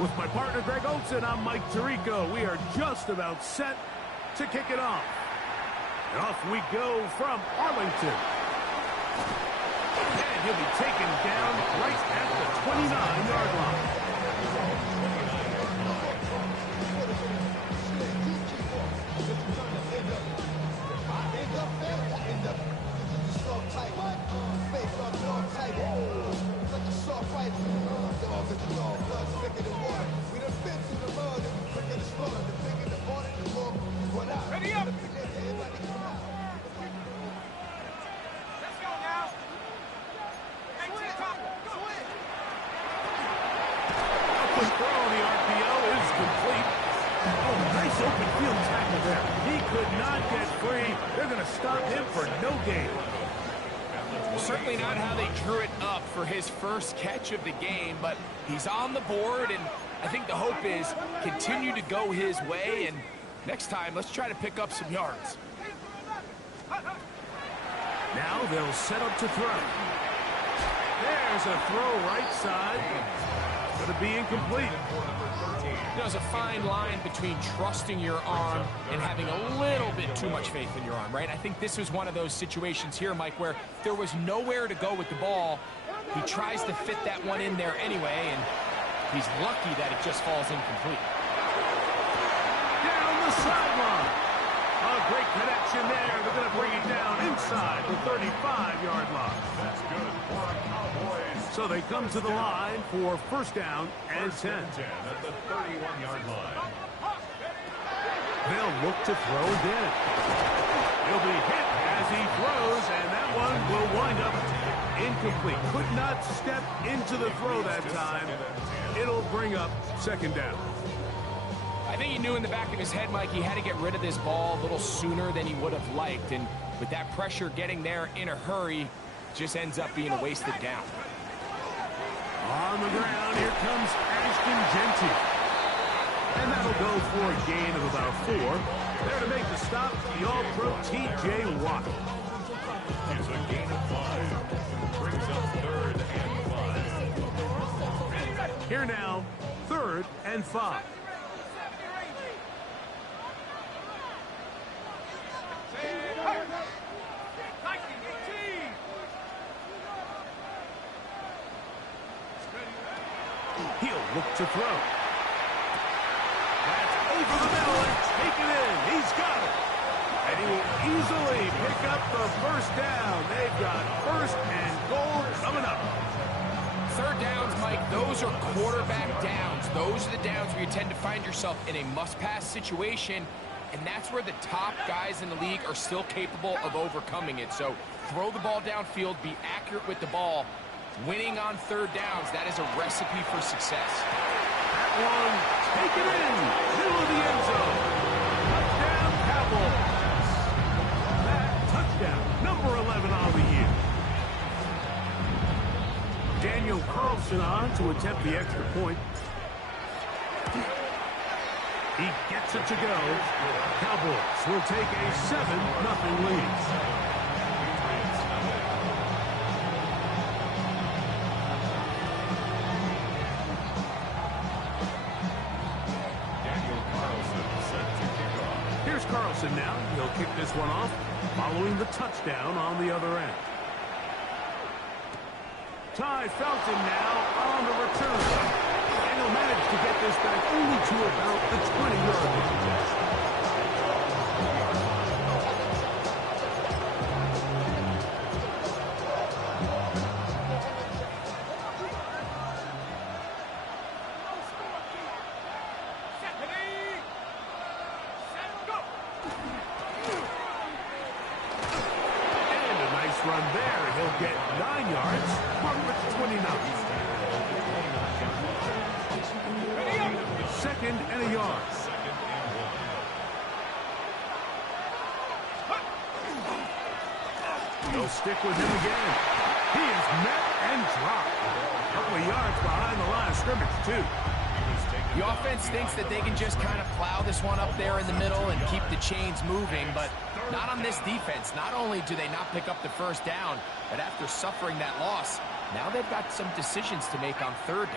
With my partner Greg Olson, I'm Mike Tirico. We are just about set to kick it off. And off we go from Arlington. And he'll be taken down right at the 29-yard line. Ready up! Throw on the RPO is complete. Oh, nice open field tackle there. He could not get free. They're going to stop him for no gain. Certainly not how they drew it up for his first catch of the game, but he's on the board, and I think the hope is continue to go his way, and next time, let's try to pick up some yards. Now they'll set up to throw. There's a throw right side. Going to be incomplete. There's a fine line between trusting your arm and having a little bit too much faith in your arm, right? I think this was one of those situations here, Mike, where there was nowhere to go with the ball. He tries to fit that one in there anyway, and he's lucky that it just falls incomplete. Down the sideline. A great connection there. They're going to bring it down inside the 35-yard line. That's good for Cowboys. So they come to the line for first down and 10. At the 31-yard line. They'll look to throw again. He'll be hit as he throws, and that one will wind up incomplete. Could not step into the throw that time. It'll bring up second down. I think he knew in the back of his head, Mike, he had to get rid of this ball a little sooner than he would have liked. And with that pressure getting there in a hurry, just ends up being a wasted down. On the ground, here comes Ashton Jeanty. And that'll go for a gain of about 4. There to make the stop, the All-Pro T.J. Watt. Here's a gain of 5. Brings up 3rd and 5. Here now, 3rd and 5. He'll look to throw. That's over the middle and taken in. He's got it. And he will easily pick up the first down. They've got first and goal coming up. Third downs, Mike, those are quarterback downs. Those are the downs where you tend to find yourself in a must-pass situation, and that's where the top guys in the league are still capable of overcoming it. So throw the ball downfield, be accurate with the ball. Winning on third downs, that is a recipe for success. That one, take it in, middle of the end zone. Touchdown, Cowboys. That touchdown, number 11 on the year. Daniel Carlson on to attempt the extra point. He gets it to go. Cowboys will take a 7-0 lead. Carlson now. He'll kick this one off following the touchdown on the other end. Ty Felton now on the return. And he'll manage to get this back only to about the 20-yard line. Run there. He'll get 9 yards. Mark with 29. Second and a yard. They'll stick with him again. He is met and dropped. A couple of yards behind the line of scrimmage, too. The offense thinks that they can just kind of plow this one up there in the middle and keep the chains moving, but not on this defense. Not only do they not pick up the first down, but after suffering that loss, now they've got some decisions to make on third down.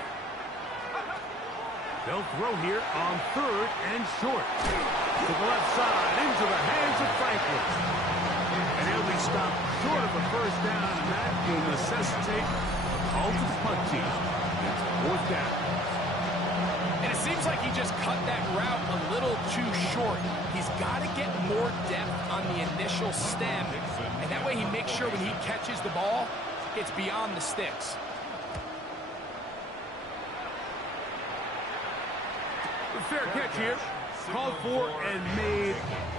They'll throw here on 3rd and short. To the left side, into the hands of Franklin. And he'll be stopped short of a first down, and that will necessitate a call to the punt team. It's 4th down. And it seems like he just cut that route a little too short. He's got to get more depth on the initial stem, and that way he makes sure when he catches the ball, it's beyond the sticks. Fair catch here. Called for and made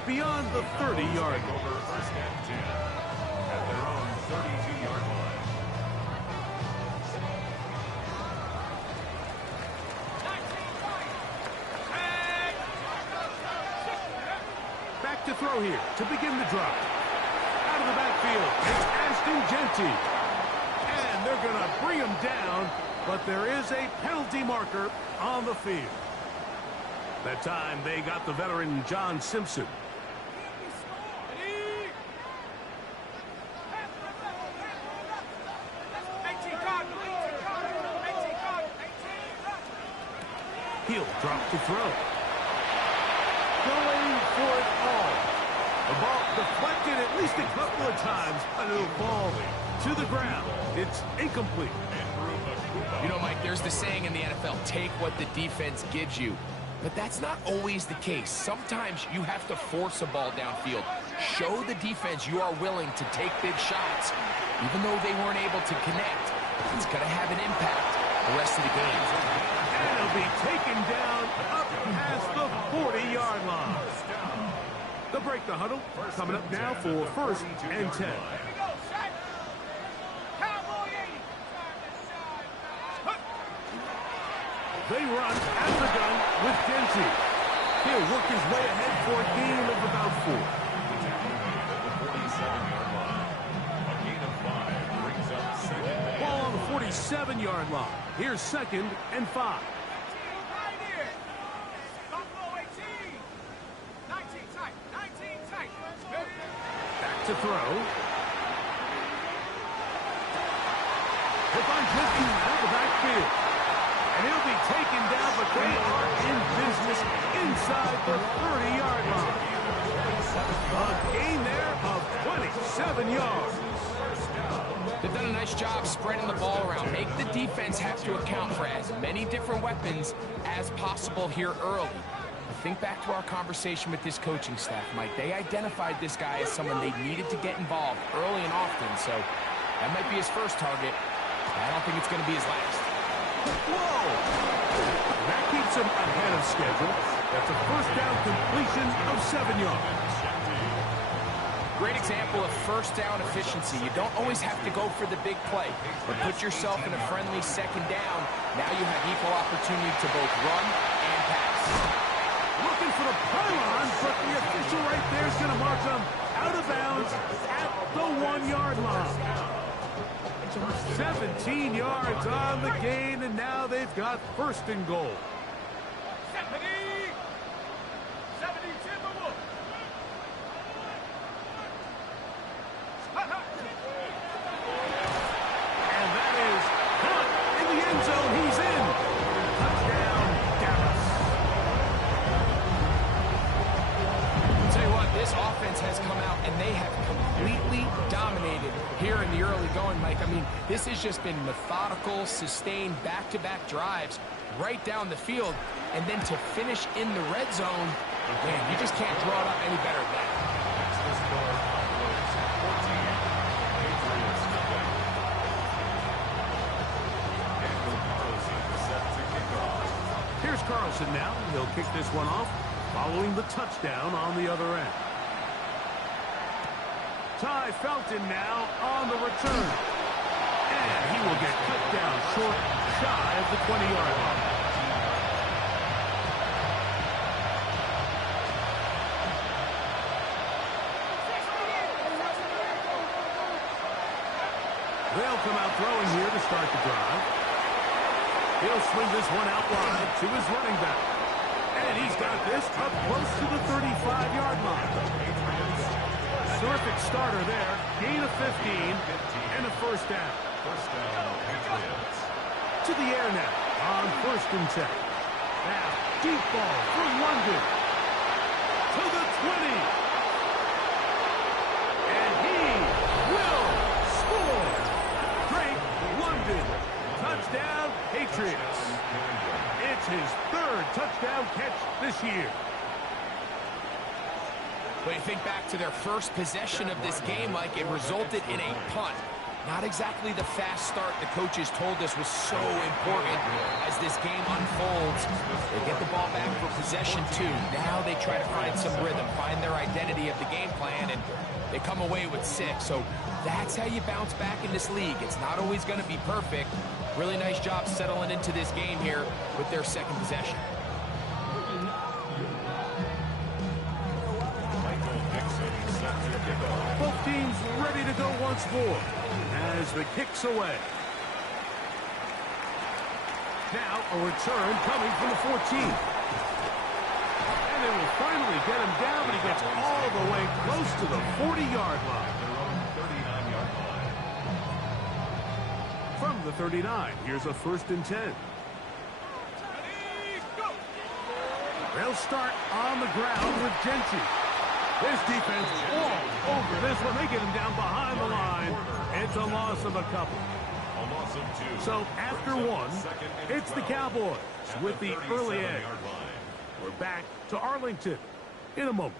beyond the 30-yard line. First and 10 at their own 32-yard line. Back to throw here to begin the drop. Out of the backfield, it's Ashton Jeanty. And they're going to bring him down, but there is a penalty marker on the field. That time they got the veteran John Simpson. He'll drop to throw. Going for it all. The ball deflected at least a couple of times, but it'll fall to the ground. It's incomplete. You know, Mike, there's the saying in the NFL, take what the defense gives you. But that's not always the case. Sometimes you have to force a ball downfield. Show the defense you are willing to take big shots. Even though they weren't able to connect, it's going to have an impact the rest of the game. And it'll be taken down up past the 40-yard line. They'll break the huddle. Coming up now for 1st and 10. They run at the gun with Jeanty. He'll work his way ahead for a gain of about 4. The 47-yard line. A gain of 5 brings up 2nd. Ball on the 47-yard line. Here's 2nd and 5. Back to throw. He'll find Jeanty out of the backfield. And he'll be taken down, but they are in business inside the 30-yard line. A gain there of 27 yards. They've done a nice job spreading the ball around. Make the defense have to account for as many different weapons as possible here early. Think back to our conversation with this coaching staff, Mike. They identified this guy as someone they needed to get involved early and often, so that might be his first target. I don't think it's going to be his last. Whoa! That keeps him ahead of schedule. That's a first down completion of 7 yards. Great example of first down efficiency. You don't always have to go for the big play, but put yourself in a friendly 2nd down. Now you have equal opportunity to both run and pass. Looking for the pylon, but the official right there is going to mark them out of bounds at the 1-yard line. 17 yards on the gain, and now they've got 1st and goal. And that is caught in the end zone. He's in. Touchdown, Dallas. I'll tell you what, this offense has come out, and they have completely dominated here in the early going, Mike. I mean, this has just been methodical, sustained, back-to-back drives right down the field, and then to finish in the red zone, man, you just can't draw it up any better than that. Here's Carlson now. He'll kick this one off following the touchdown on the other end. Ty Felton now on the return. And he will get cut down short, shy of the 20-yard line. They'll come out throwing here to start the drive. He'll swing this one out wide to his running back. And he's got this up close to the 35-yard line. Terrific starter there. Gain of 15 and a first down. First down, Patriots. To the air now on 1st and 10. Now, deep ball for London. To the 20. And he will score. Drake London. Touchdown, Patriots. It's his third touchdown catch this year. When you think back to their first possession of this game, Mike, it resulted in a punt. Not exactly the fast start the coaches told us was so important as this game unfolds. They get the ball back for possession 2. Now they try to find some rhythm, find their identity of the game plan, and they come away with 6. So that's how you bounce back in this league. It's not always going to be perfect. Really nice job settling into this game here with their second possession. Both teams ready to go once more as the kick's away. Now a return coming from the 14. And they will finally get him down, but he gets all the way close to the 40-yard line. From the 39, here's a 1st and 10. They'll start on the ground with Gentry. This defense all over this one. They get him down behind the line. It's a loss of a couple. So after 1, it's the Cowboys with the early edge. We're back to Arlington in a moment.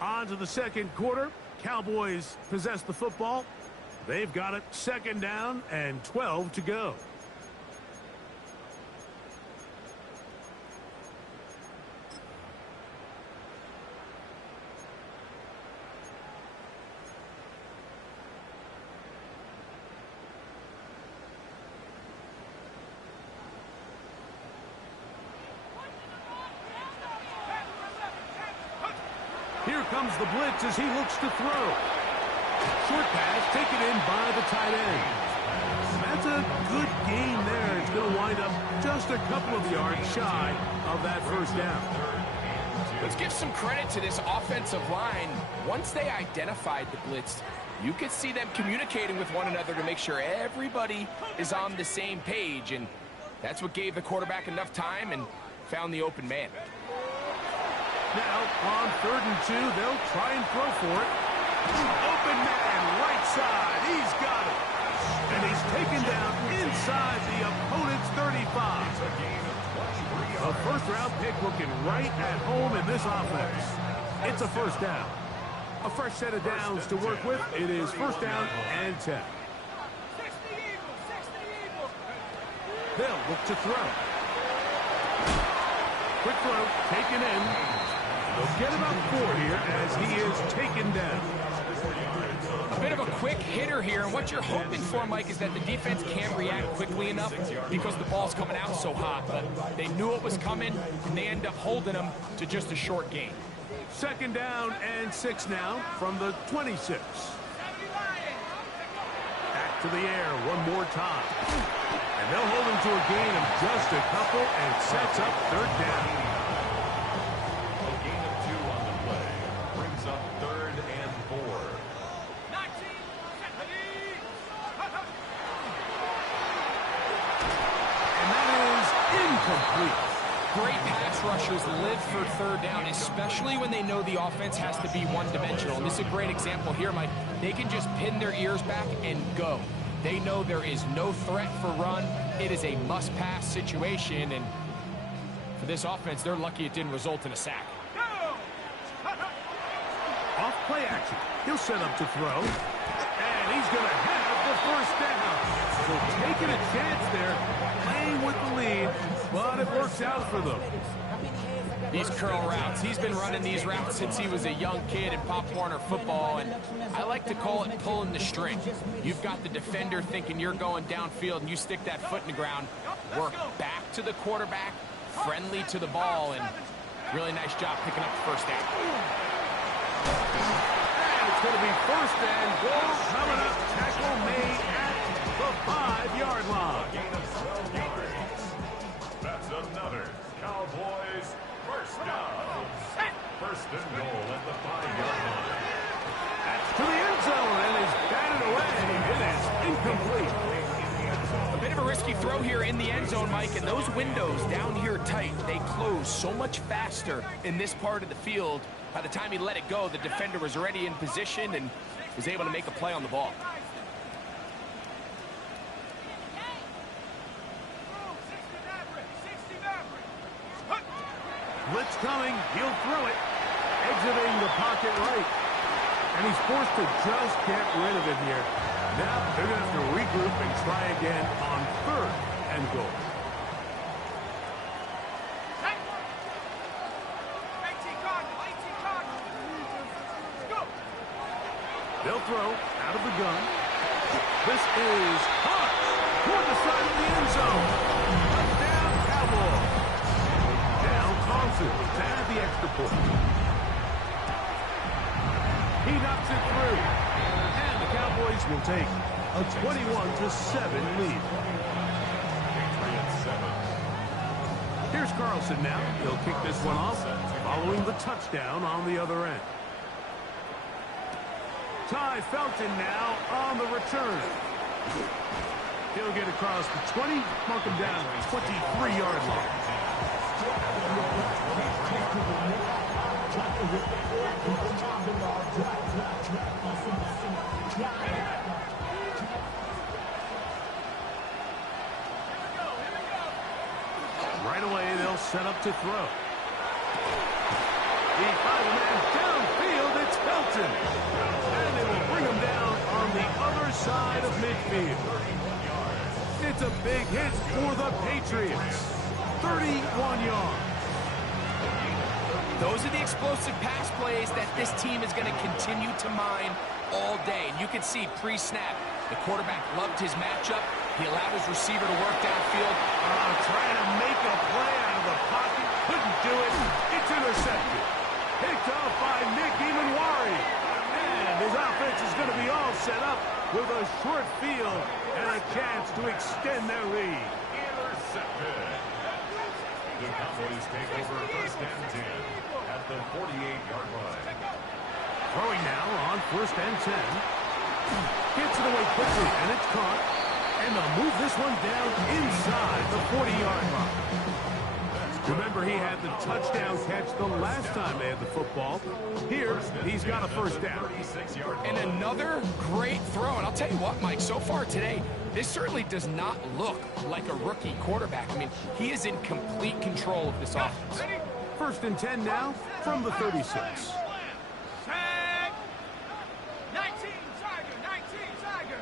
On to the second quarter. Cowboys possess the football. They've got it 2nd down and 12 to go. Here comes the blitz as he looks to throw. Short pass taken in by the tight end. That's a good gain there. It's going to wind up just a couple of yards shy of that 1st down. Let's give some credit to this offensive line. Once they identified the blitz, you could see them communicating with one another to make sure everybody is on the same page. And that's what gave the quarterback enough time and found the open man. Now, on 3rd and 2, they'll try and throw for it. Open man, right side. He's got it. And he's taken down inside the opponent's 35. A 1st-round pick looking right at home in this offense. It's a 1st down. A fresh set of downs to work with. It is 1st down and 10. They'll look to throw. Quick throw, taken in. They'll get about 4 here as he is taken down. A bit of a quick hitter here, and what you're hoping for, Mike, is that the defense can't react quickly enough because the ball's coming out so hot. But they knew it was coming, and they end up holding them to just a short gain. 2nd down and 6 now from the 26. Back to the air one more time. And they'll hold him to a gain of just a couple and sets up 3rd down. Great pass rushers live for 3rd down, especially when they know the offense has to be one-dimensional. And this is a great example here, Mike. They can just pin their ears back and go. They know there is no threat for run. It is a must-pass situation, and for this offense, they're lucky it didn't result in a sack. Off play action. He'll set up to throw. And he's going to have the 1st down. So taking a chance there, playing with the lead, but it works out for them. These curl routes. He's been running these routes since he was a young kid in Pop Warner football, and I like to call it pulling the string. You've got the defender thinking you're going downfield, and you stick that foot in the ground, work back to the quarterback, friendly to the ball, and really nice job picking up the 1st down. And it's going to be 1st and goal coming up. Tackle made at the 5-yard line. That's another Cowboys 1st down. 1st and goal at the 5-yard line. That's to the end zone and is batted away. It is incomplete. A bit of a risky throw here in the end zone, Mike, and those windows down here tight, they close so much faster in this part of the field. By the time he let it go, the defender was already in position and was able to make a play on the ball. Blitz coming. He'll throw it. Exiting the pocket right. And he's forced to just get rid of it here. Now they're going to have to regroup and try again on 3rd and goal. They'll throw out of the gun. This is hot toward the side of the end zone. Touchdown, Cowboys. Down Carlson to add the extra point. He knocks it through. And the Cowboys will take a 21-7 lead. Here's Carlson now. He'll kick this one off following the touchdown on the other end. Ty Felton now on the return. He'll get across the 20, mark him down at the 23-yard line. Right away, they'll set up to throw. The 5-man downfield, it's Felton. And they will bring him down on the other side of midfield. It's a big hit for the Patriots. 31 yards. Those are the explosive pass plays that this team is going to continue to mine all day. And you can see pre-snap, the quarterback loved his matchup. He allowed his receiver to work downfield. Trying to make a play out of the pocket. Couldn't do it. It's intercepted. Picked off by Nick Emanwari. And his offense is going to be all set up with a short field and a chance to extend their lead. Intercepted. The Cowboys take over 1st and 10 at the 48-yard line. Throwing now on 1st and 10. Gets it away quickly, and it's caught. And they'll move this one down inside the 40-yard line. Remember, he had the touchdown catch the last time they had the football. Here, he's got a 1st down. And another great throw. And I'll tell you what, Mike, so far today, this certainly does not look like a rookie quarterback. I mean, he is in complete control of this offense. 1st and 10 now from the 36. Tag! 19, Tiger! 19, Tiger!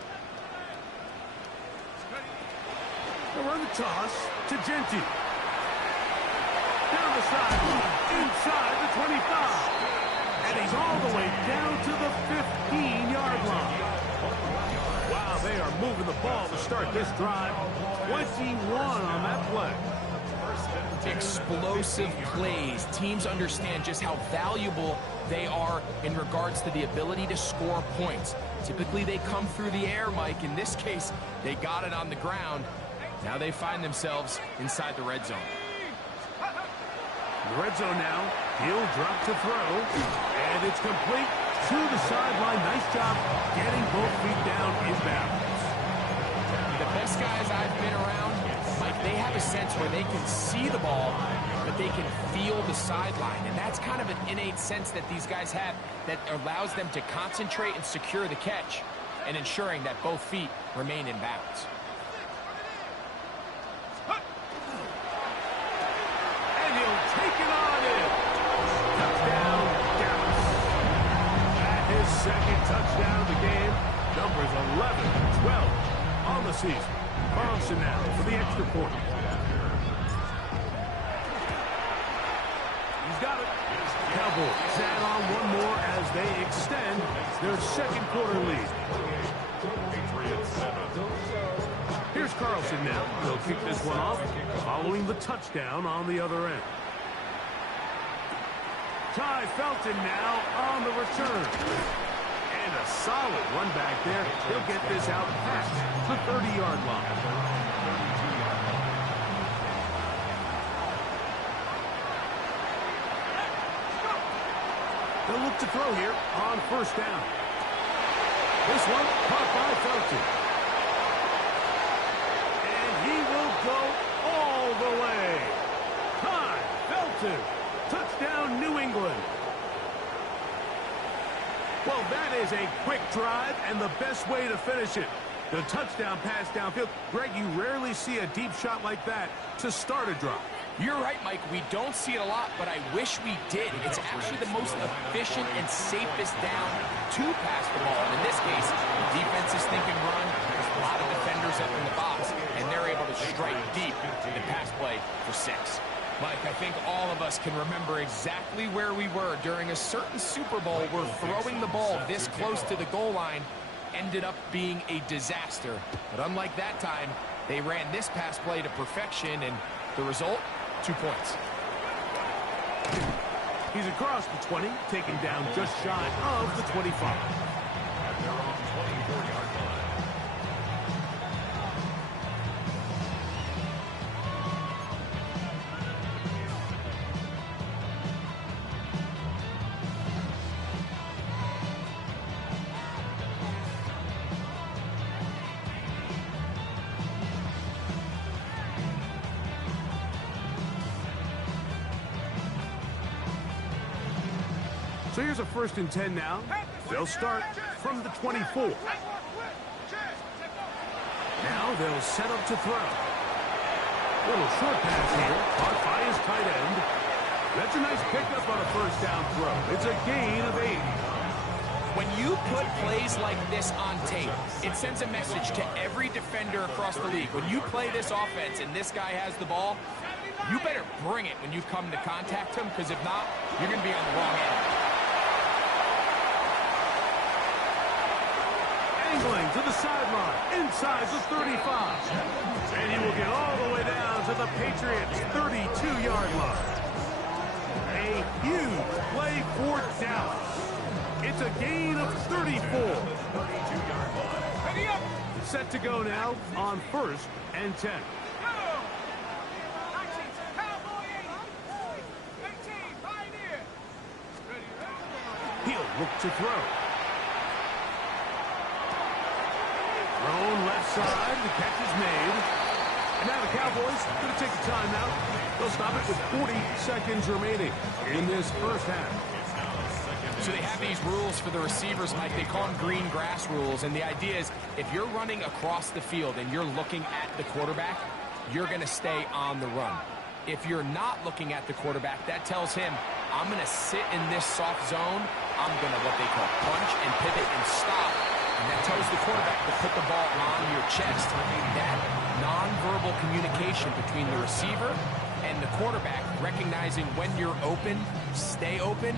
They'll run the toss to Genty. Down the sideline, inside the 25. And he's all the way down to the 15-yard line. Wow, they are moving the ball to start this drive. 21 on that play. Explosive plays. Teams understand just how valuable they are in regards to the ability to score points. Typically, they come through the air, Mike. In this case, they got it on the ground. Now they find themselves inside the red zone. The red zone now. He'll drop to throw. And it's complete to the sideline. Nice job getting both feet down in bounds. The best guys I've been around, Mike, they have a sense where they can see the ball, but they can feel the sideline. And that's kind of an innate sense that these guys have that allows them to concentrate and secure the catch and ensuring that both feet remain in bounds. And he'll take it on in. Touchdown, Dallas. At his 2nd touchdown of the game. Numbers 11 and 12 on the season. Carlson now for the extra point. He's got it. Cowboys add on one more as they extend their 2nd quarter lead. Patriots 7. Here's Carlson now. He'll kick this one off following the touchdown on the other end. Ty Felton now on the return. And a solid run back there. He'll get this out past the 30-yard line. They'll look to throw here on 1st down. This one caught by Felton. And he will go all the way. Ty Felton. Touchdown, New England. Well, that is a quick drive and the best way to finish it. The touchdown pass downfield. Greg, you rarely see a deep shot like that to start a drive. You're right, Mike. We don't see it a lot, but I wish we did. It's actually the most efficient and safest down to pass the ball. And in this case, the defense is thinking run. There's a lot of defenders up in the box, and they're able to strike deep in the pass play for 6. Mike, I think all of us can remember exactly where we were during a certain Super Bowl where throwing the ball this close to the goal line ended up being a disaster. But unlike that time, they ran this pass play to perfection, and the result, 2 points. He's across the 20, taken down just shy of the 25. At their own 24-yard line. So here's a 1st and 10 now. They'll start from the 24. Now they'll set up to throw. Little short pass here, caught by his tight end. That's a nice pickup on a 1st down throw. It's a gain of 8. When you put plays like this on tape, it sends a message to every defender across the league. When you play this offense and this guy has the ball, you better bring it when you come to contact him, because if not, you're going to be on the wrong end. Angling to the sideline, inside the 35. And he will get all the way down to the Patriots' 32-yard line. A huge play for Dallas. It's a gain of 34. 32-yard line. Ready up. Set to go now on 1st and 10. Go. 19, Cowboy 80. 18, Pioneer. Ready. He'll look to throw. Thrown left side, the catch is made. And now the Cowboys going to take a timeout. They'll stop it with 40 seconds remaining in this 1st half. So they have these rules for the receivers, Mike. They call them green grass rules. And the idea is if you're running across the field and you're looking at the quarterback, you're going to stay on the run. If you're not looking at the quarterback, that tells him, I'm going to sit in this soft zone. I'm going to what they call punch and pivot and stop. And that tells the quarterback to put the ball on your chest. That nonverbal communication between the receiver and the quarterback, recognizing when you're open, stay open,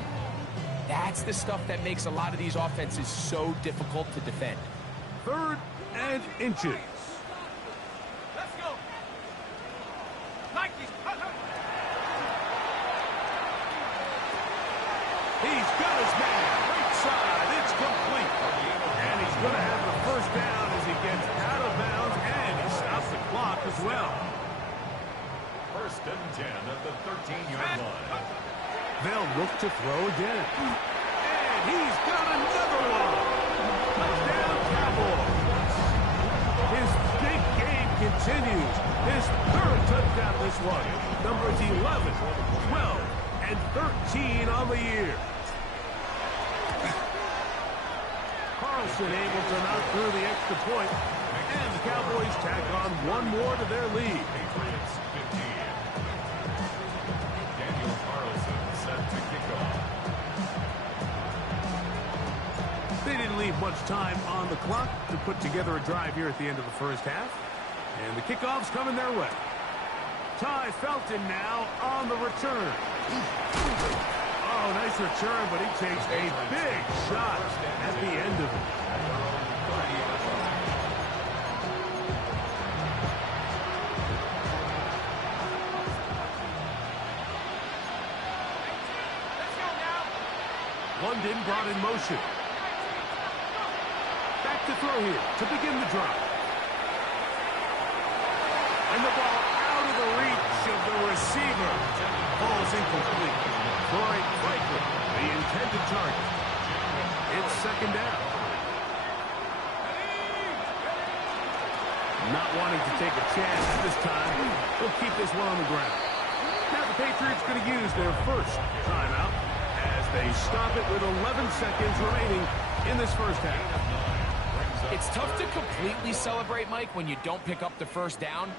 that's the stuff that makes a lot of these offenses so difficult to defend. 3rd and inches. Let's go. Nike's. He's got his man. Right side. It's complete. And he's going to have the 1st down as he gets out of bounds, and he stops the clock as well. 1st and 10 at the 13-yard line. They'll look to throw again. And he's got another one. Touchdown, Cowboys. His big game continues. His 3rd touchdown this one. Numbers 11, 12, and 13 on the year. Carlson able to knock through the extra point. And the Cowboys tack on one more to their lead. Patriots 15. Daniel Carlson set to kick off. They didn't leave much time on the clock to put together a drive here at the end of the 1st half. And the kickoff's coming their way. Ty Felton now on the return. Oh, nice return, but he takes a big shot at the end of it. London brought in motion. Back to throw here to begin the drive. And the ball out of the reach of the receiver. Ball's incomplete. Troy Franklin, the intended target. It's 2nd down. Not wanting to take a chance at this time, they'll keep this one on the ground. Now the Patriots going to use their first timeout as they stop it with 11 seconds remaining in this first half. It's tough to completely celebrate, Mike, when you don't pick up the first down,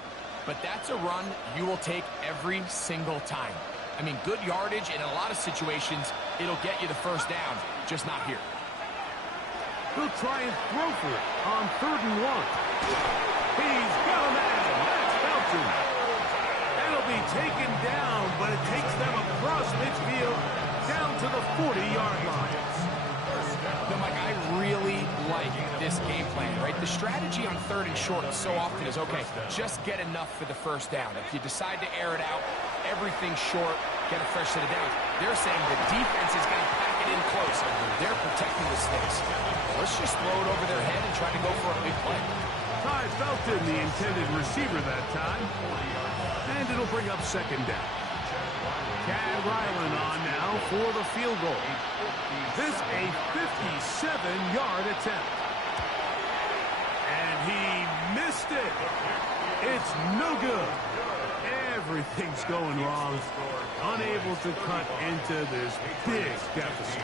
but that's a run you will take every single time. I mean, good yardage, and in a lot of situations, it'll get you the first down, just not here. He'll try and throw for it on 3rd and 1. He's got a man. That's Felton. That'll be taken down, but it takes them across midfield down to the 40-yard line. No, Mike, I really like this game plan, right? The strategy on 3rd and short so often is, okay, just get enough for the first down. If you decide to air it out, everything short, get a fresh set of downs. They're saying the defense is going to pack it in close. They're protecting the sticks. Let's just throw it over their head and try to go for a big play. Ty Felton, the intended receiver that time. And it'll bring up 2nd down. Chad Ryland on now for the field goal. This a 57-yard attempt. And he missed it. It's no good. Everything's going wrong. Unable to cut into this big deficit.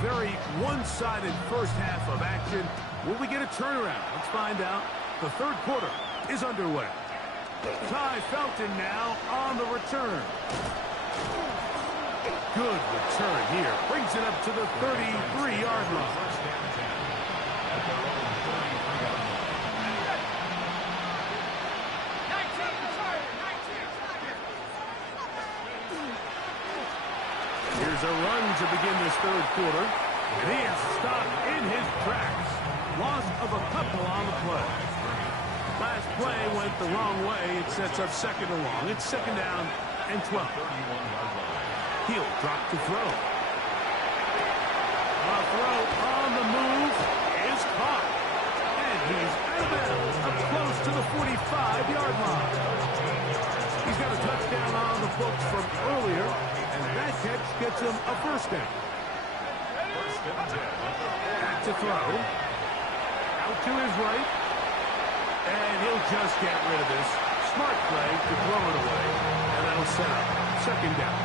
Very one-sided first half of action. Will we get a turnaround? Let's find out. The 3rd quarter is underway. Ty Felton now on the return. Good return here. Brings it up to the 33-yard line. Here's a run to begin this 3rd quarter. And he is stopped in his tracks. Loss of a couple on the play. Last play went the wrong way. It sets up 2nd and long. It's 2nd down and 12. He'll drop to throw. A throw on the move is caught. And he's out of bounds up close to the 45-yard line. He's got a touchdown on the books from earlier. And that catch gets him a first down. Back to throw. Out to his right. And he'll just get rid of this. Smart play to throw it away. And that'll set up 2nd down.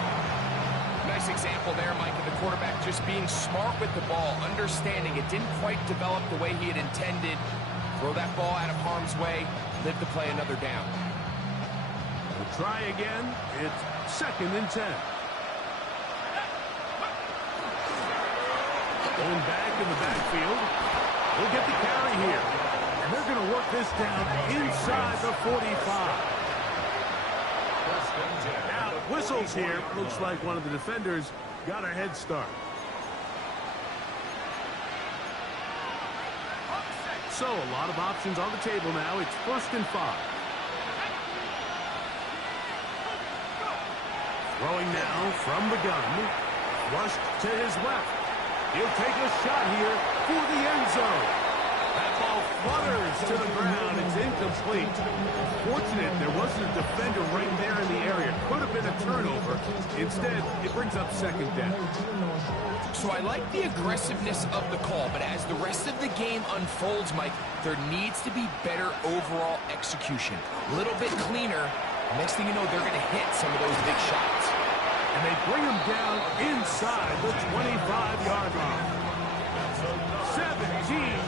Nice example there, Mike, of the quarterback just being smart with the ball, understanding it didn't quite develop the way he had intended. Throw that ball out of harm's way, live to play another down. We'll try again. It's 2nd and 10. Going back in the backfield. We'll get the carry here. And they're going to work this down inside the 45. Now, whistles here. Looks like one of the defenders got a head start. So, a lot of options on the table now. It's 1st and 5. Throwing now from the gun. Rushed to his left. He'll take a shot here for the end zone. That ball flutters to the ground. It's incomplete. Fortunate there wasn't a defender right there in the area. Could have been a turnover. Instead, it brings up 2nd down. So I like the aggressiveness of the call, but as the rest of the game unfolds, Mike, there needs to be better overall execution. A little bit cleaner. Next thing you know, they're going to hit some of those big shots. And they bring him down inside the 25-yard line. 17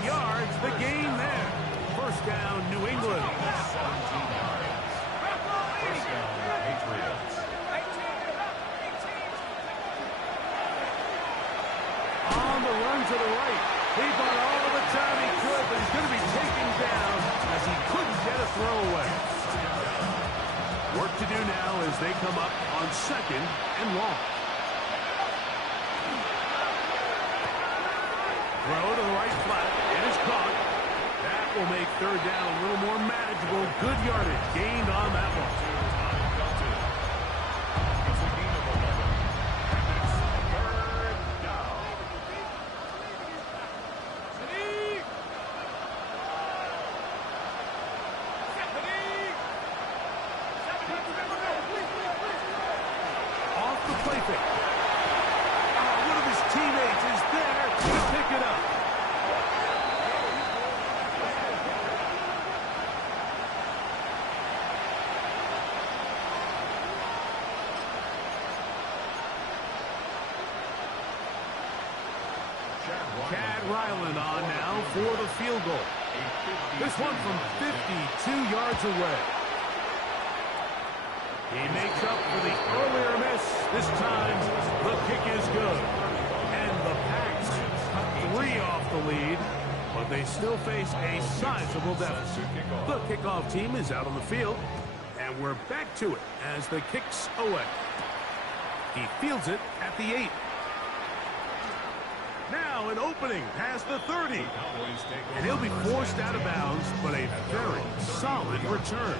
yards, the gain there. First down, New England. 17 yards. First down, Patriots. On the run to the right. He got all the time he could, but he's going to be taken down as he couldn't get a throwaway. Work to do now as they come up on 2nd and long. Throw to the right flat. It is caught. That will make 3rd third down, a little more manageable. Good yardage gained on that one. It's a gain of 11. And it's third down. Off the play fake. One of his teammates is there to pick it up. Chad Ryland on now for the field goal. This one from 52 yards away. He makes up for the earlier miss. This time, the kick is good. And the Packs cut 3 off the lead, but they still face a sizable deficit. The kickoff team is out on the field, and we're back to it as the kick's away. He fields it at the 8. Now an opening past the 30. And he'll be forced out of bounds, but a very solid return.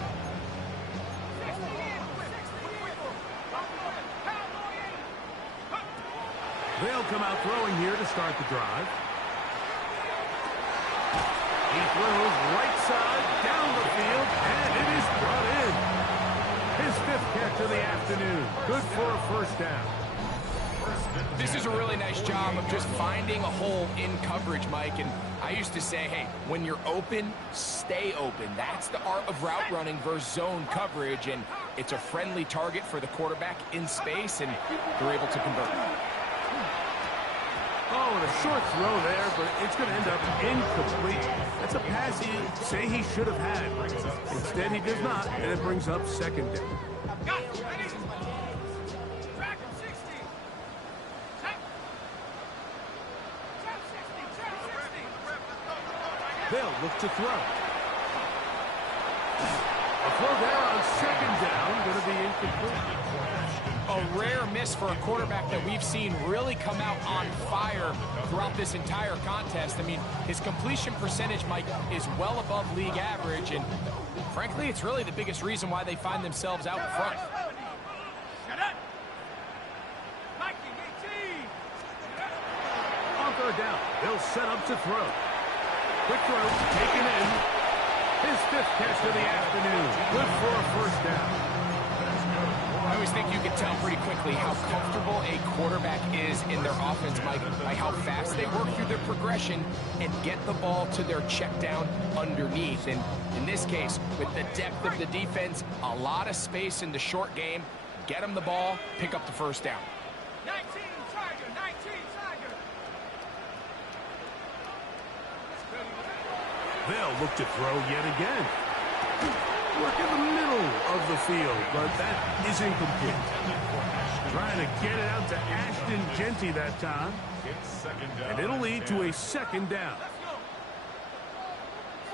They'll come out throwing here to start the drive. He throws right side down the field, and it is brought in. His 5th catch of the afternoon. Good for a first down. This is a really nice job of just finding a hole in coverage, Mike. And I used to say, hey, when you're open, stay open. That's the art of route running versus zone coverage. And it's a friendly target for the quarterback in space, and they're able to convert. Oh, and a short throw there, but it's going to end up incomplete. That's a pass he'd say he should have had. Instead, he does not, and it brings up second down. Got it. Ready? Track him, 60. Check. Check 60. Check 60. They'll look to throw. A throw there on second down, going to be incomplete. A rare miss for a quarterback that we've seen really come out on fire throughout this entire contest. I mean, his completion percentage, Mike, is well above league average, and frankly, it's really the biggest reason why they find themselves out front. Shut up. Mikey, 18. On third down, they'll set up to throw. Quick throw, taken in. His 5th catch of the afternoon. Good for a first down. I always think you can tell pretty quickly how comfortable a quarterback is in their offense, Mike, by how fast they work through their progression and get the ball to their check down underneath. And in this case, with the depth of the defense, a lot of space in the short game, get them the ball, pick up the first down. 19 Tiger. 19 Tiger. They'll look to throw yet again. Work in the middle of the field, but that is incomplete. Trying to get it out to Ashton Jeanty that time. And it'll lead to a second down. Let's go.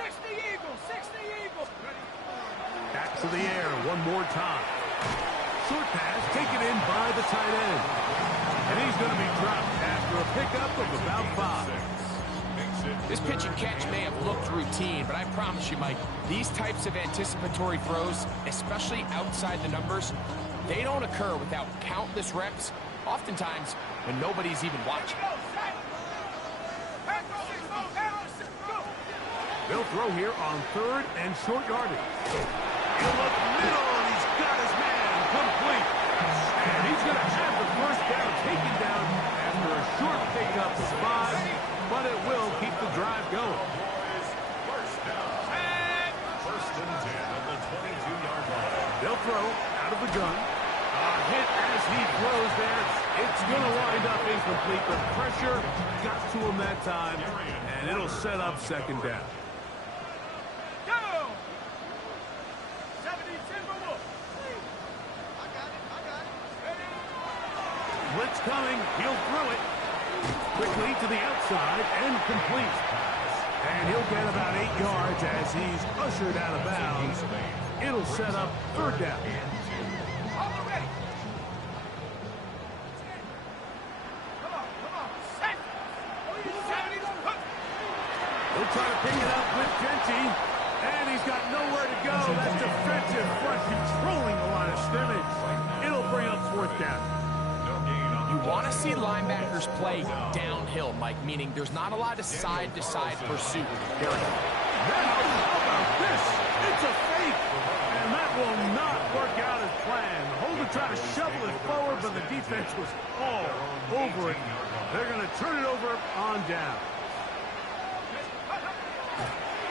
60 Eagles. 60 Eagles. Back to the air one more time. Short pass taken in by the tight end. And he's going to be dropped after a pickup of about 5. This pitch and catch may have looked routine, but I promise you, Mike, these types of anticipatory throws, especially outside the numbers, they don't occur without countless reps, oftentimes when nobody's even watching. They'll throw here on 3rd and short yardage. He'll look middle, and he's got his man complete. And he's going to have the first down taken down after a short pickup of 5. But it will keep the drive going. First down. First and 10 at the 22-yard line. They'll throw out of the gun. A hit as he throws there. It's going to wind up incomplete. The pressure got to him that time, and it'll set up second down. Go. 70 Timberwolves. I got it. Blitz coming. He'll throw it. Quickly to the outside and complete. And he'll get about 8 yards as he's ushered out of bounds. It'll set up third down. All ready. Come on. Set. 70. They'll try to pick it up with Jeanty. And he's got nowhere to go. That defensive front controlling the line of scrimmage. It'll bring up fourth down. You want to see linebackers play downhill, Mike, meaning there's not a lot of side-to-side pursuit. Now, how about this? It's a fake. And that will not work out as planned. The holder tried to shovel it forward, but the defense was all over it. They're going to turn it over on down.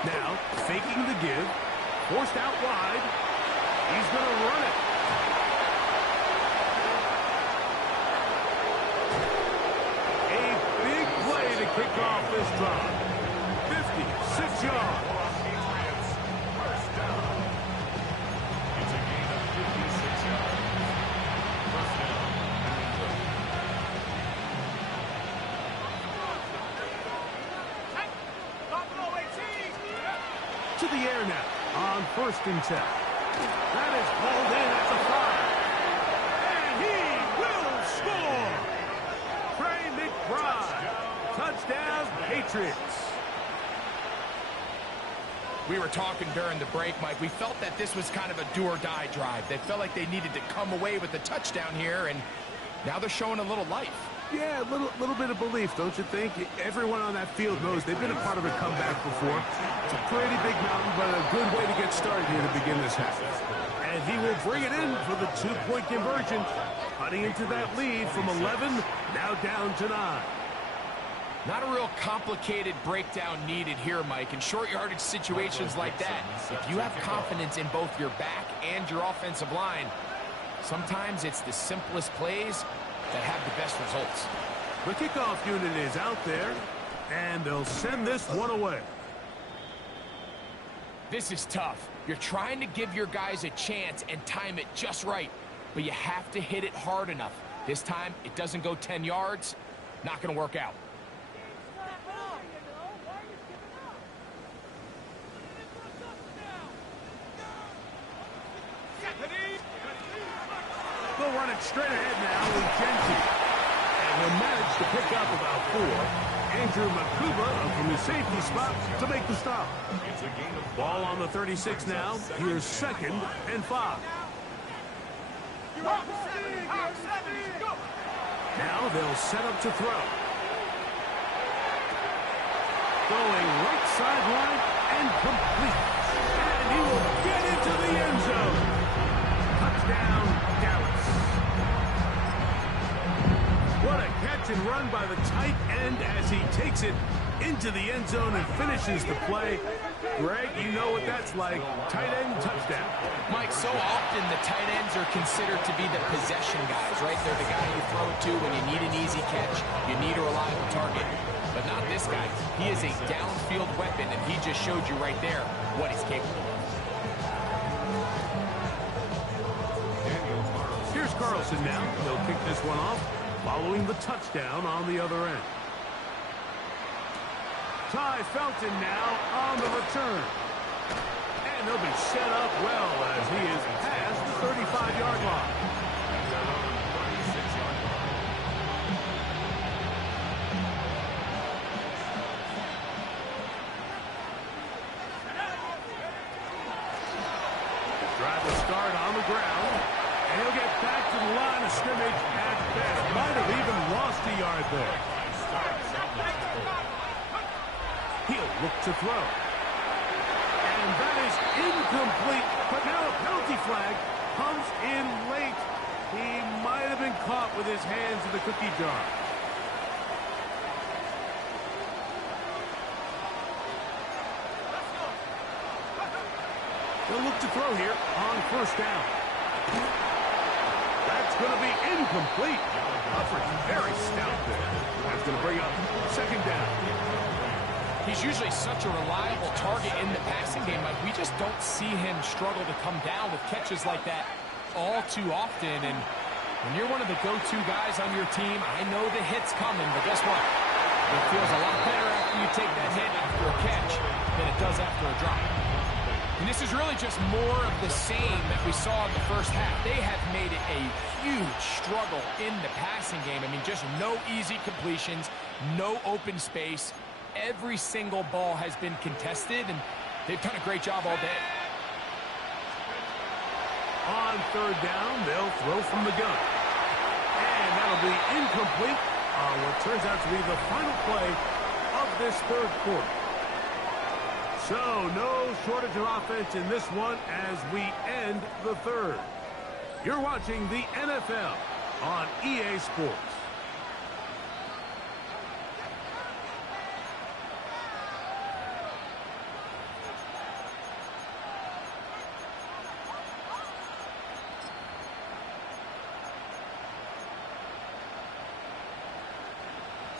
Now, faking the give. Forced out wide. He's going to run it. A big play to kick off this drive. 56 yards. First down. It's a gain of 56 yards. First down. To the air now on 1st and 10. That is pulled in at the 5. And he will score. Trey McBride. Touchdown, Patriots. We were talking during the break, Mike. We felt that this was kind of a do-or-die drive. They felt like they needed to come away with a touchdown here, and now they're showing a little life. Yeah, a little bit of belief, don't you think? Everyone on that field knows they've been a part of a comeback before. It's a pretty big mountain, but a good way to get started here to begin this half. And he will bring it in for the 2-point conversion, cutting into that lead from 11, now down to 9. Not a real complicated breakdown needed here, Mike. In short yardage situations like that, if you have confidence in both your back and your offensive line, sometimes it's the simplest plays that have the best results. The kickoff unit is out there, and they'll send this one away. This is tough. You're trying to give your guys a chance and time it just right, but you have to hit it hard enough. This time, it doesn't go 10 yards. Not going to work out. They'll run it straight ahead now with Genty. And he'll manage to pick up about 4. Andrew Makuba from his safety spot to make the stop. It's a gain of Ball on the 36 now. Here's 2nd and 5. Now they'll set up to throw. Going right sideline and complete. And he will get into the end zone. Touchdown, Dallas. What a catch and run by the tight end as he takes it into the end zone and finishes the play. Greg, you know what that's like. Tight end touchdown. Mike, so often the tight ends are considered to be the possession guys, right? They're the guy you throw it to when you need an easy catch, you need a reliable target. But not this guy. He is a downfield weapon, and he just showed you right there what he's capable of. Here's Carlson now. He'll kick this one off, following the touchdown on the other end. Ty Felton now on the return. And he'll be set up well as he is past the 35-yard line. Drive to start on the ground. And he'll get back to the line of scrimmage at best. Might have even lost a yard there. He'll look to throw. And that is incomplete. But now a penalty flag comes in late. He might have been caught with his hands in the cookie jar. They'll look to throw here on 1st down. That's going to be incomplete. Hufford's very stout there. That's going to bring up 2nd down. He's usually such a reliable target in the passing game. Like, we just don't see him struggle to come down with catches like that all too often. And when you're one of the go-to guys on your team, I know the hit's coming, but guess what? It feels a lot better after you take that hit after a catch than it does after a drop. And this is really just more of the same that we saw in the first half. They have made it a huge struggle in the passing game. I mean, just no easy completions, no open space. Every single ball has been contested, and They've done a great job all day. On third down, they'll throw from the gun. And that'll be incomplete on what turns out to be the final play of this third quarter. So no shortage of offense in this one as we end the third. You're watching the NFL on EA Sports.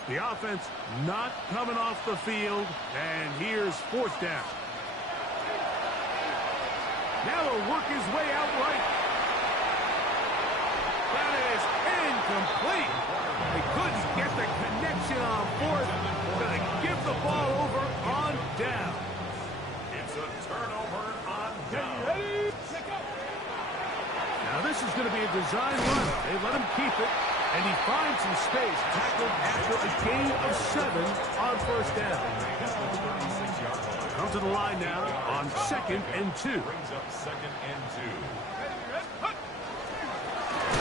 The offense not coming off the field, and here's fourth down. Now he'll work his way out right. That is incomplete. They couldn't get the connection on fourth. Gonna give the ball over on down. It's a turnover on down. Now this is going to be a design run. They let him keep it, and he finds some space. Tackled after a gain of 7 on first down. Come to the line now on 2nd and 2. Brings up 2nd and 2.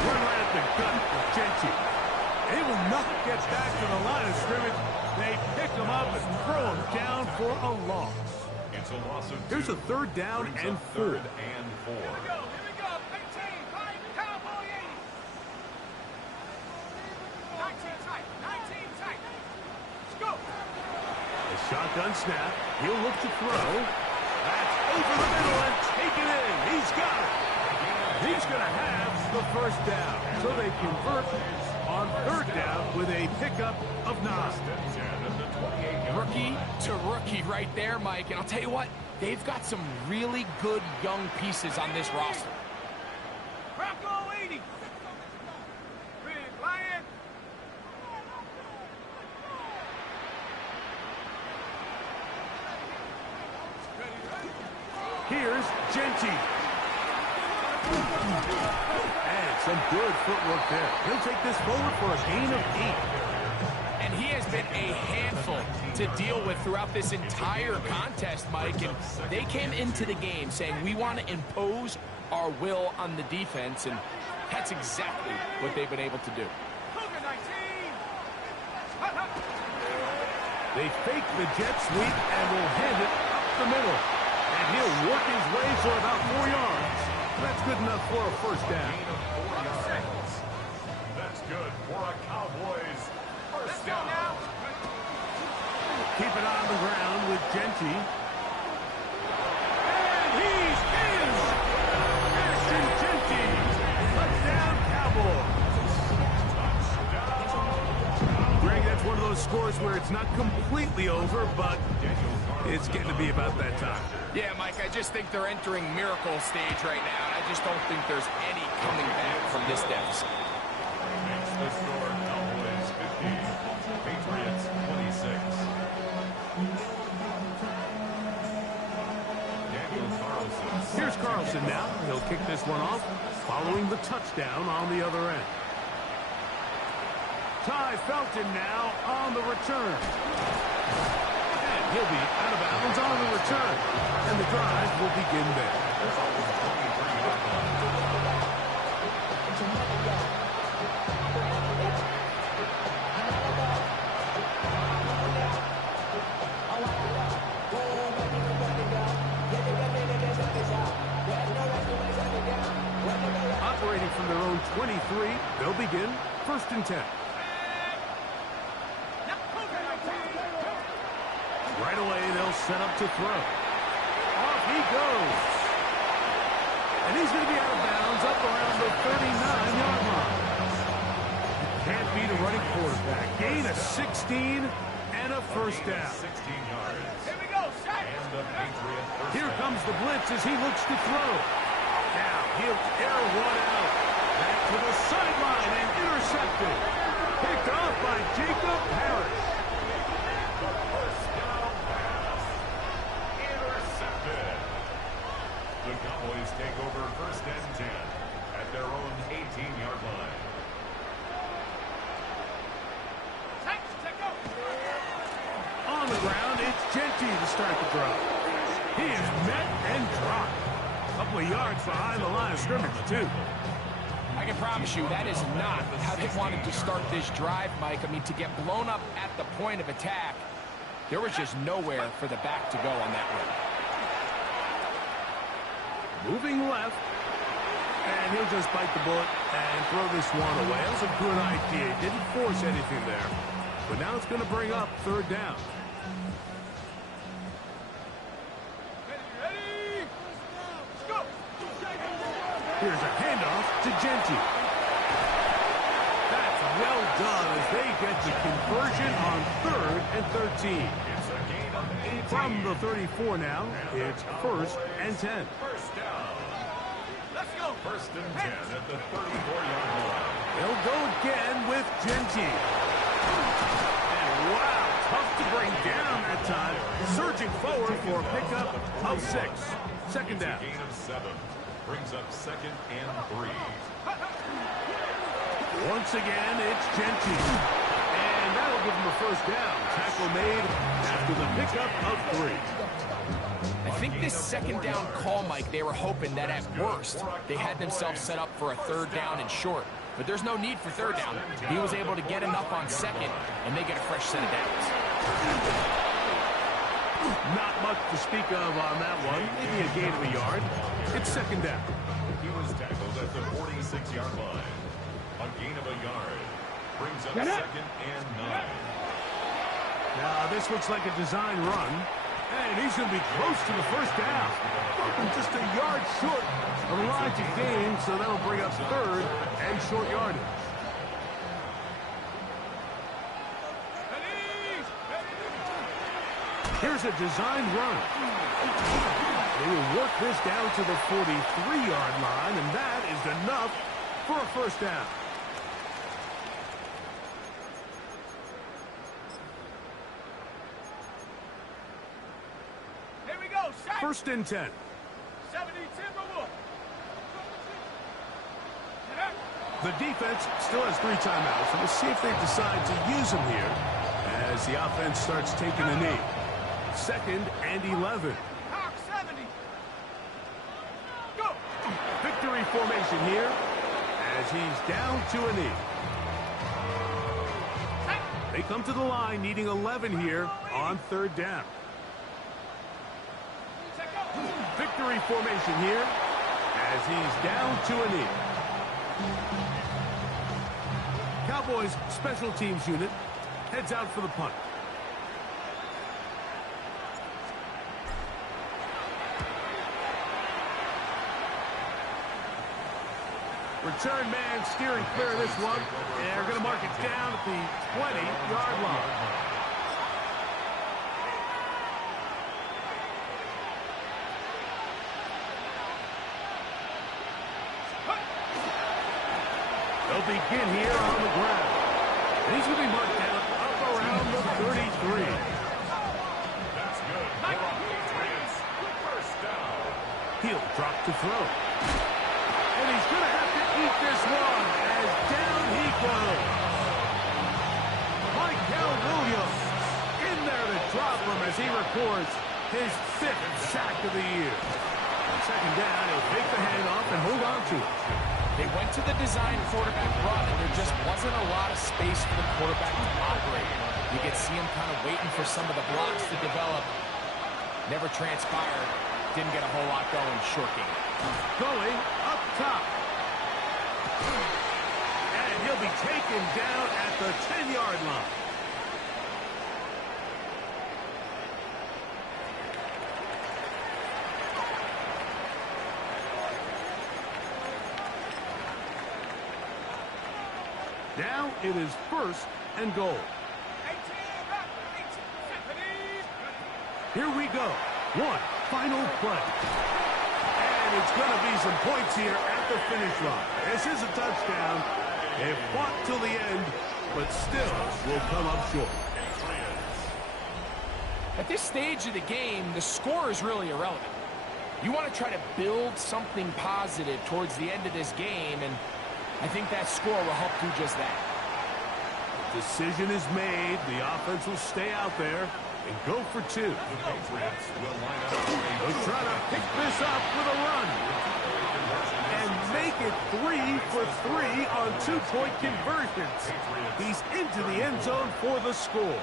Run right at the gut with Gentry. They will not get back to the line of scrimmage. They pick him up and throw him down for a loss. It's a loss of 2. Here's a third down Brings and up 4. 3rd and 4. Here we go. 18, fight, cowboy 80. 19 tight. 19 tight. Let's go. A shotgun snap. He'll look to throw. That's over the middle and taken in. He's got it. He's going to have the first down. So they convert on third down with a pickup of 9. Rookie to rookie right there, Mike. And I'll tell you what, they've got some really good young pieces on this roster. Bronco 80. Big Lion. Here's Gentry. And some good footwork there. He'll take this forward for a gain of 8. And he has been a handful to deal with throughout this entire contest, Mike. And they came into the game saying, we want to impose our will on the defense. And that's exactly what they've been able to do. Cougar 19. They fake the jet sweep and will hand it up the middle. And he'll work his way for about 4 yards. That's good enough for a first down. That's good for a Cowboys first Go down. now. Keep it on the ground with Gentry. And he's in! Ashton Gentry! Touchdown, Cowboys! Greg, that's one of those scores where it's not completely over, but it's getting to be about that time. Yeah, Mike, I just think they're entering miracle stage right now. And I just don't think there's any coming back from this deficit. Makes the score Cowboys 50, Patriots 26. Daniel Carlson. Here's Carlson now. He'll kick this one off, following the touchdown on the other end. Ty Felton now on the return. And he'll be out of bounds on the return. And the drive will begin there. Operating from their own 23, they'll begin 1st and 10. Right away, they'll set up to throw. Off he goes. And he's going to be out of bounds up around the 39-yard line. Can't beat a running quarterback. Gain of 16 and a first down. 16 yards. Here we go. Shot. And the Patriot first Here down. comes the blitz as he looks to throw. Now he'll air one out. Back to the sideline and intercepted. Picked off by Jacob Harris. First down pass. Intercepted. The Cowboys take over 1st and 10 at their own 18-yard line. On the ground, it's Gentry to start the drive. He is met and dropped. A couple of yards behind the line of scrimmage, too. I can promise you that is not how they wanted to start this drive, Mike. I mean, to get blown up at the point of attack, there was just nowhere for the back to go on that one. Moving left. And he'll just bite the bullet and throw this one away. That was a good idea. Didn't force anything there. But now it's going to bring up third down. Ready? Let's go. Here's a handoff to Genty. That's well done as they get the conversion on 3rd and 13. It's a gain of 18. From the 34 now, it's 1st and 10. First down. Let's go. 1st and 10 at the 34-yard line. They'll go again with Genty. And wow, tough to bring down that time. Surging forward for a pickup of 6. Second down. Gain of 7. Brings up 2nd and 3. Once again, it's Genty. And that'll give him a first down. Tackle made after the pickup of 3. I think this second down call, Mike, they were hoping that at worst they had themselves set up for a 3rd down and short. But there's no need for 3rd down. He was able to get enough on 2nd, and they get a fresh set of downs. Not much to speak of on that one. Maybe a gain of a yard. It's 2nd down. He was tackled at the 46-yard line. A gain of a yard. Brings up 2nd and 9. Now, this looks like a design run. And he's going to be close to the first down. Just a yard short of the line to gain, so that'll bring up 3rd and short yardage. Here's a design run. They will work this down to the 43-yard line, and that is enough for a first down. Here we go. 1st and 10. 70 Timberwolves. The defense still has 3 timeouts, and we'll see if they decide to use them here as the offense starts taking a knee. 2nd and 11. Hawk 70. Go. Victory formation here as he's down to a knee. They come to the line needing 11 here on 3rd down. Victory formation here as he's down to a knee. Cowboys special teams unit heads out for the punt. Return man steering clear of this one. And they're going to mark it down at the 20-yard line. They'll begin here on the ground. And he's going to be marked down up around the 33. That's good. Patriots. First down. He'll drop to throw. And he's going to have to eat this one as down he goes. Michael Williams in there to drop him as he records his 5th sack of the year. Second down, he'll take the handoff and hold on to it. They went to the design quarterback run, and there just wasn't a lot of space for the quarterback to operate. You could see him kind of waiting for some of the blocks to develop. Never transpired. Didn't get a whole lot going. Short game. Going up top. And he'll be taken down at the 10-yard line. Now it is 1st and goal. 18 back. 18. Here we go. One final play. And it's going to be some points here at the finish line. This is a touchdown. They fought till the end, but still will come up short. At this stage of the game, the score is really irrelevant. You want to try to build something positive towards the end of this game, and I think that score will help do just that. Decision is made. The offense will stay out there and go for 2. The Patriots will line up. The try to pick this up with a run. And make it 3 for 3 on 2-point conversions. He's into the end zone for the score.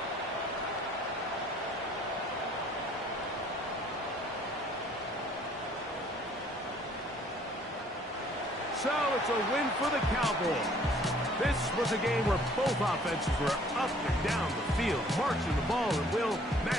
So it's a win for the Cowboys. This was a game where both offenses were up and down the field, marching the ball, and will match.